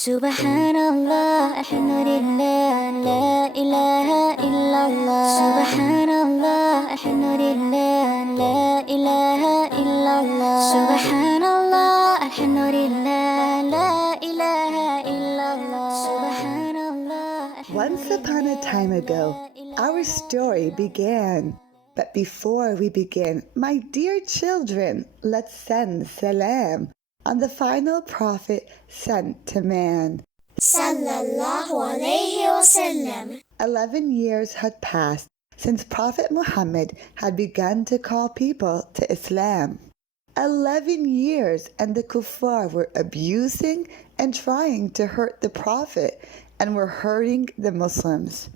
Subhanallah, alhamdulillah, la ilaha illallah. Subhanallah, alhamdulillah, la ilaha illallah. Subhanallah, alhamdulillah, la ilaha illallah. Subhanallah. Once upon a time ago, our story began. But before we begin, my dear children, let's send salam on the final prophet sent to man. Sallallahu alayhi wa sallam. 11 years had passed since Prophet Muhammad had begun to call people to Islam. 11 years, and the kuffar were abusing and trying to hurt the Prophet and were hurting the Muslims.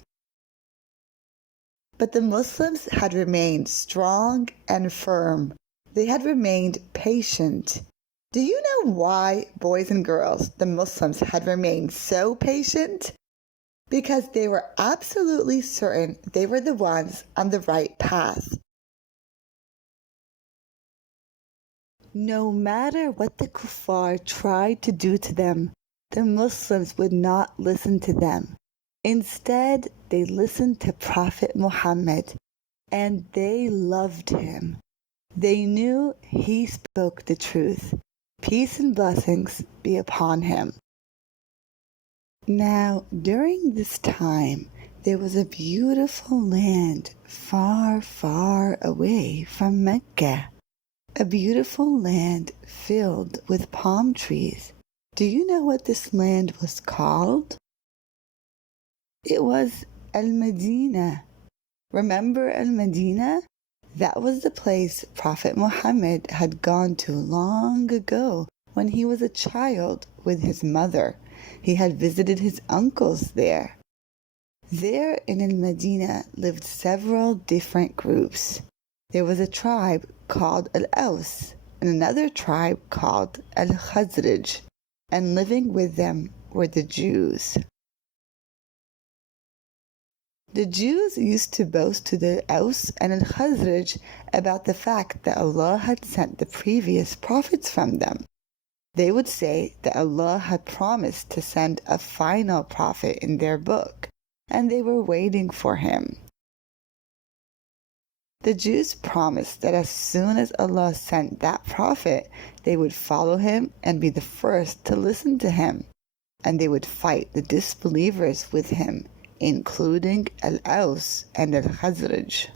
But the Muslims had remained strong and firm. They had remained patient. Do you know why, boys and girls, the Muslims had remained so patient? Because they were absolutely certain they were the ones on the right path. No matter what the kuffar tried to do to them, the Muslims would not listen to them. Instead, they listened to Prophet Muhammad, and they loved him. They knew he spoke the truth. Peace and blessings be upon him. Now, during this time, there was a beautiful land far, far away from Mecca. A beautiful land filled with palm trees. Do you know what this land was called? It was Al-Medina. Remember Al-Medina? That was the place Prophet Muhammad had gone to long ago when he was a child with his mother. He had visited his uncles there. There in Al-Medina lived several different groups. There was a tribe called Al-Aus and another tribe called Al-Khazraj, and living with them were the Jews. The Jews used to boast to the Aus and Al-Khazraj about the fact that Allah had sent the previous prophets from them. They would say that Allah had promised to send a final prophet in their book, and they were waiting for him. The Jews promised that as soon as Allah sent that prophet, they would follow him and be the first to listen to him, and they would fight the disbelievers with him, including Al-Aus and Al-Khazraj.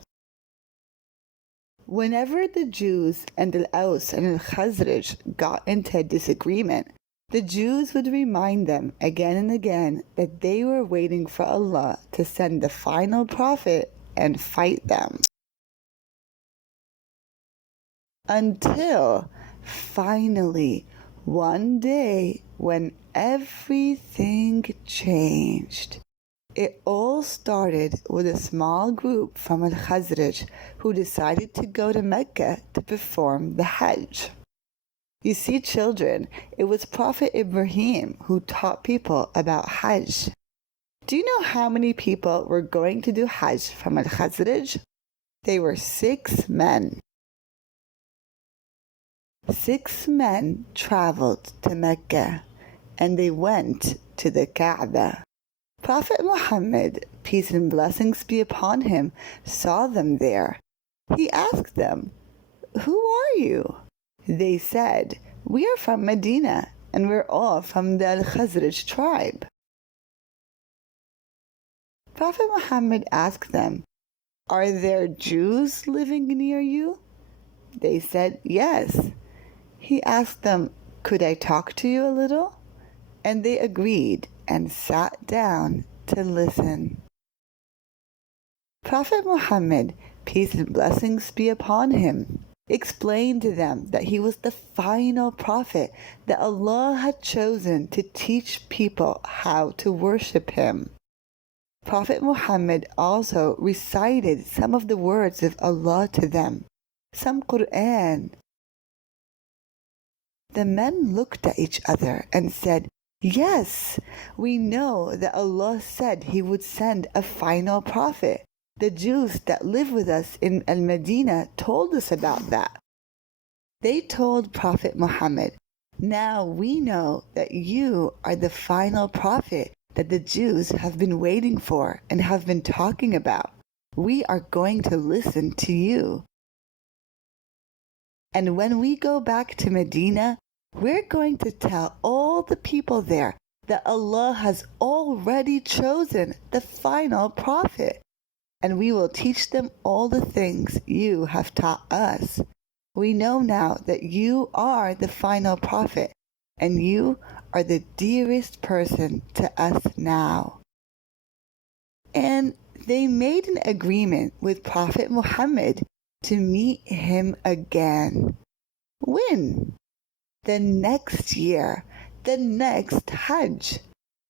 Whenever the Jews and Al-Aus and Al-Khazraj got into a disagreement, the Jews would remind them again and again that they were waiting for Allah to send the final prophet and fight them. Until, finally, one day when everything changed. It all started with a small group from Al-Khazraj who decided to go to Mecca to perform the Hajj. You see, children, it was Prophet Ibrahim who taught people about Hajj. Do you know how many people were going to do Hajj from Al-Khazraj? They were 6 men. 6 men traveled to Mecca, and they went to the Kaaba. Prophet Muhammad, peace and blessings be upon him, saw them there. He asked them, "Who are you?" They said, "We are from Medina, and we're all from the Al-Khazraj tribe." Prophet Muhammad asked them, "Are there Jews living near you?" They said, "Yes." He asked them, "Could I talk to you a little?" And they agreed and sat down to listen. Prophet Muhammad, peace and blessings be upon him, explained to them that he was the final prophet that Allah had chosen to teach people how to worship him. Prophet Muhammad also recited some of the words of Allah to them, some Quran. The men looked at each other and said, "Yes, we know that Allah said he would send a final prophet. The Jews that live with us in Al-Medina told us about that." They told Prophet Muhammad, Now we know that you are the final prophet that the Jews have been waiting for and have been talking about. We are going to listen to you. And when we go back to Medina, we're going to tell all the people there that Allah has already chosen the final prophet, and we will teach them all the things you have taught us. We know now that you are the final prophet, and you are the dearest person to us now. And they made an agreement with Prophet Muhammad to meet him again. When? The next year, the next Hajj.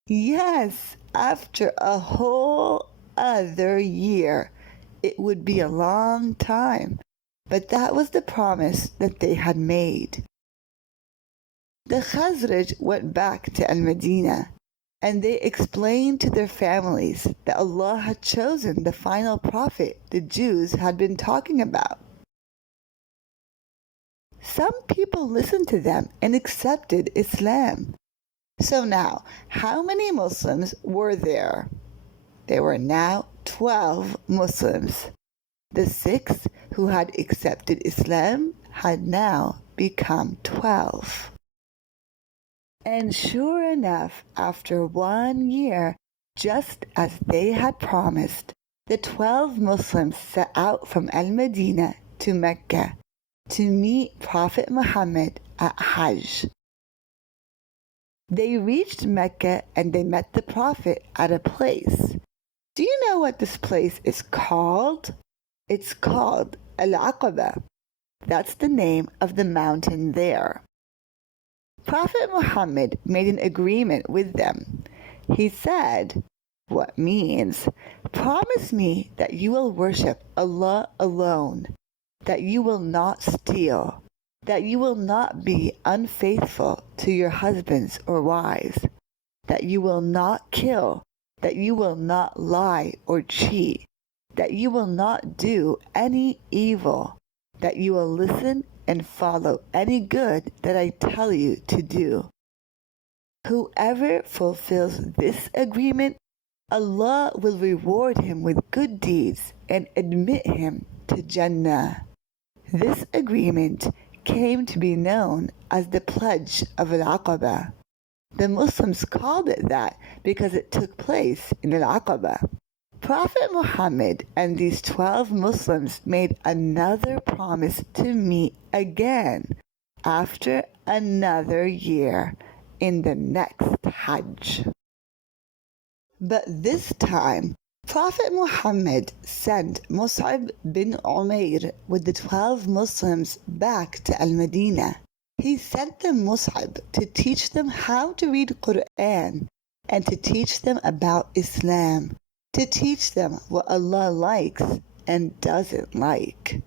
Yes, after a whole other year. It would be a long time, but that was the promise that they had made. The Khazraj went back to Al-Medina, and they explained to their families that Allah had chosen the final prophet the Jews had been talking about. Some people listened to them and accepted Islam. So now, how many Muslims were there? There were now 12 Muslims. The 6 who had accepted Islam had now become 12. And sure enough, after 1 year, just as they had promised, the 12 Muslims set out from Al-Medina to Mecca to meet Prophet Muhammad at Hajj. They reached Mecca and they met the Prophet at a place. Do you know what this place is called? It's called Aqabah. That's the name of the mountain there. Prophet Muhammad made an agreement with them. He said, what means, promise me that you will worship Allah alone, that you will not steal, that you will not be unfaithful to your husbands or wives, that you will not kill, that you will not lie or cheat, that you will not do any evil, that you will listen and follow any good that I tell you to do. Whoever fulfills this agreement, Allah will reward him with good deeds and admit him to Jannah. This agreement came to be known as the Pledge of Al-Aqabah. The Muslims called it that because it took place in Al-Aqabah. Prophet Muhammad and these 12 Muslims made another promise to meet again after another year in the next Hajj. But this time, Prophet Muhammad sent Mus'ab bin Umair with the 12 Muslims back to Al-Medina. He sent them Mus'ab to teach them how to read Quran and to teach them about Islam, to teach them what Allah likes and doesn't like.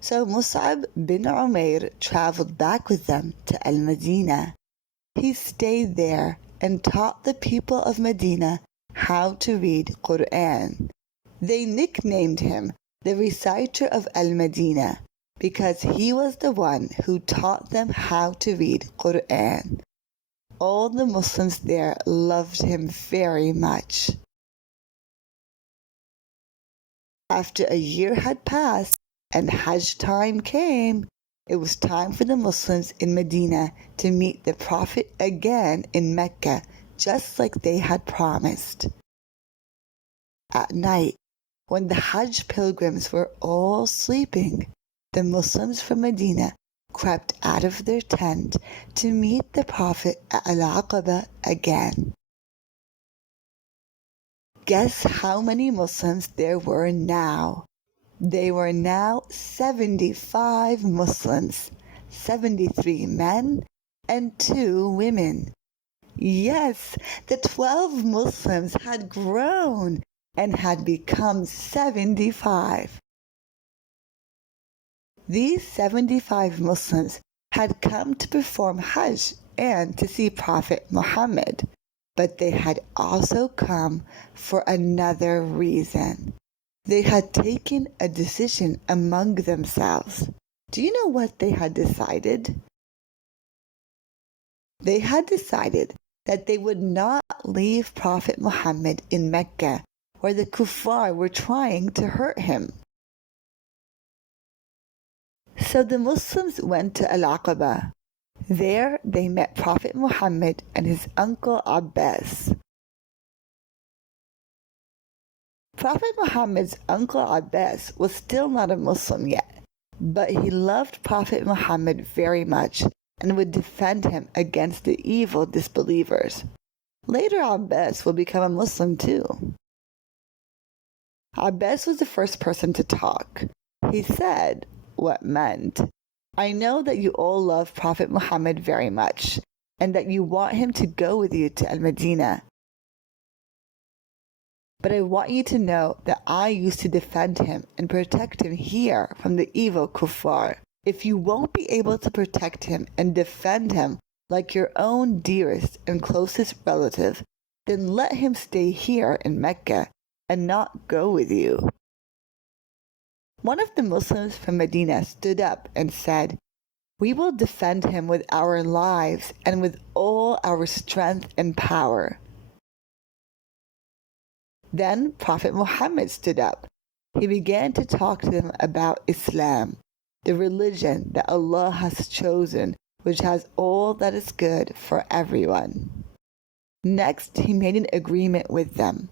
So Mus'ab bin Umair traveled back with them to Al-Medina. He stayed there and taught the people of Medina how to read Quran. They nicknamed him the reciter of Al-Medina because he was the one who taught them how to read Quran. All the Muslims there loved him very much. After a year had passed and Hajj time came, it was time for the Muslims in Medina to meet the Prophet again in Mecca, just like they had promised. At night, when the Hajj pilgrims were all sleeping, the Muslims from Medina crept out of their tent to meet the Prophet at Al-Aqabah again. Guess how many Muslims there were now? They were now 75 Muslims, 73 men and 2 women. Yes, the 12 Muslims had grown and had become 75. These 75 Muslims had come to perform Hajj and to see Prophet Muhammad, but they had also come for another reason. They had taken a decision among themselves. Do you know what they had decided? They had decided that they would not leave Prophet Muhammad in Mecca, where the kuffar were trying to hurt him. So the Muslims went to Aqabah. There they met Prophet Muhammad and his uncle Abbas. Prophet Muhammad's uncle Abbas was still not a Muslim yet, but he loved Prophet Muhammad very much and would defend him against the evil disbelievers. Later Abbas will become a Muslim too. Abbas was the first person to talk. He said what meant, "I know that you all love Prophet Muhammad very much and that you want him to go with you to Al-Madinah. But I want you to know that I used to defend him and protect him here from the evil kuffar. If you won't be able to protect him and defend him like your own dearest and closest relative, then let him stay here in Mecca and not go with you." One of the Muslims from Medina stood up and said, "We will defend him with our lives and with all our strength and power." Then Prophet Muhammad stood up. He began to talk to them about Islam, the religion that Allah has chosen, which has all that is good for everyone. Next, he made an agreement with them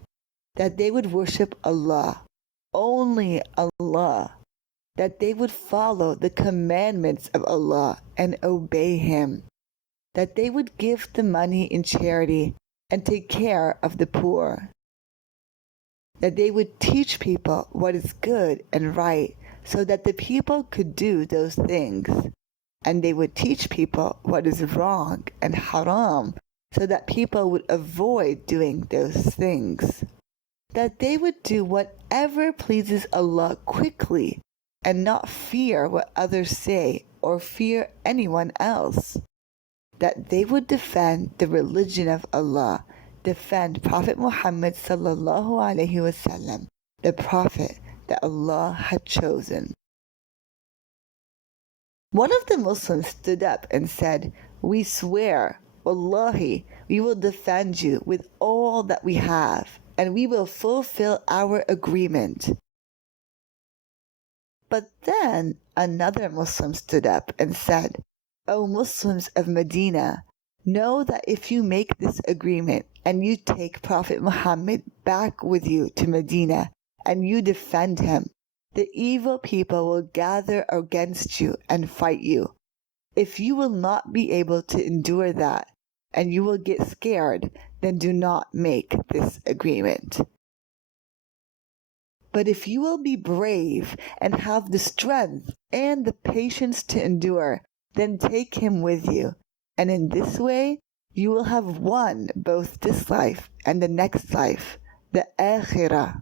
that they would worship Allah, only Allah, that they would follow the commandments of Allah and obey Him, that they would give the money in charity and take care of the poor, that they would teach people what is good and right so that the people could do those things, and they would teach people what is wrong and haram so that people would avoid doing those things, that they would do whatever pleases Allah quickly and not fear what others say or fear anyone else, that they would defend the religion of Allah, defend Prophet Muhammad sallallahu alaihi wasallam, the Prophet that Allah had chosen. One of the Muslims stood up and said, "We swear, Wallahi, we will defend you with all that we have, and we will fulfill our agreement." But then another Muslim stood up and said, "O Muslims of Medina, know that if you make this agreement and you take Prophet Muhammad back with you to Medina and you defend him, the evil people will gather against you and fight you. If you will not be able to endure that and you will get scared, then do not make this agreement. But if you will be brave and have the strength and the patience to endure, then take him with you, and in this way you will have won both this life and the next life, the Akhirah."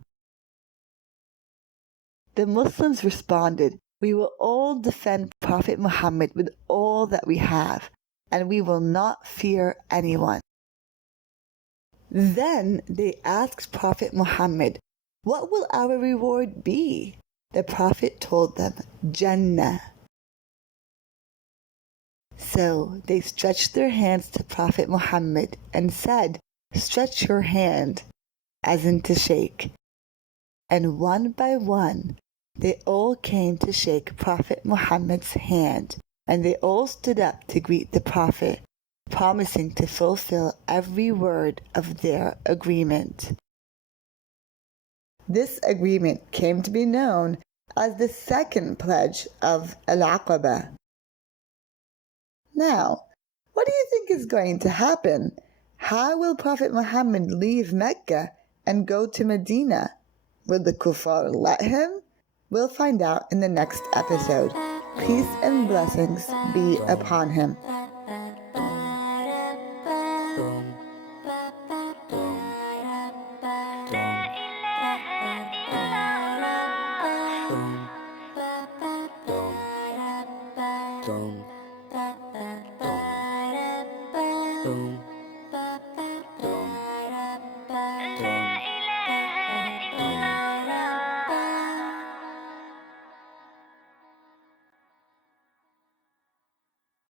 The Muslims responded, "We will all defend Prophet Muhammad with all that we have, and we will not fear anyone." Then they asked Prophet Muhammad, "What will our reward be?" The Prophet told them, "Jannah." So they stretched their hands to Prophet Muhammad and said, "Stretch your hand," as in to shake. And one by one, they all came to shake Prophet Muhammad's hand, and they all stood up to greet the Prophet, promising to fulfill every word of their agreement. This agreement came to be known as the second pledge of Al-Aqabah. Now, what do you think is going to happen? How will Prophet Muhammad leave Mecca and go to Medina? Will the kuffar let him? We'll find out in the next episode. Peace and blessings be upon him.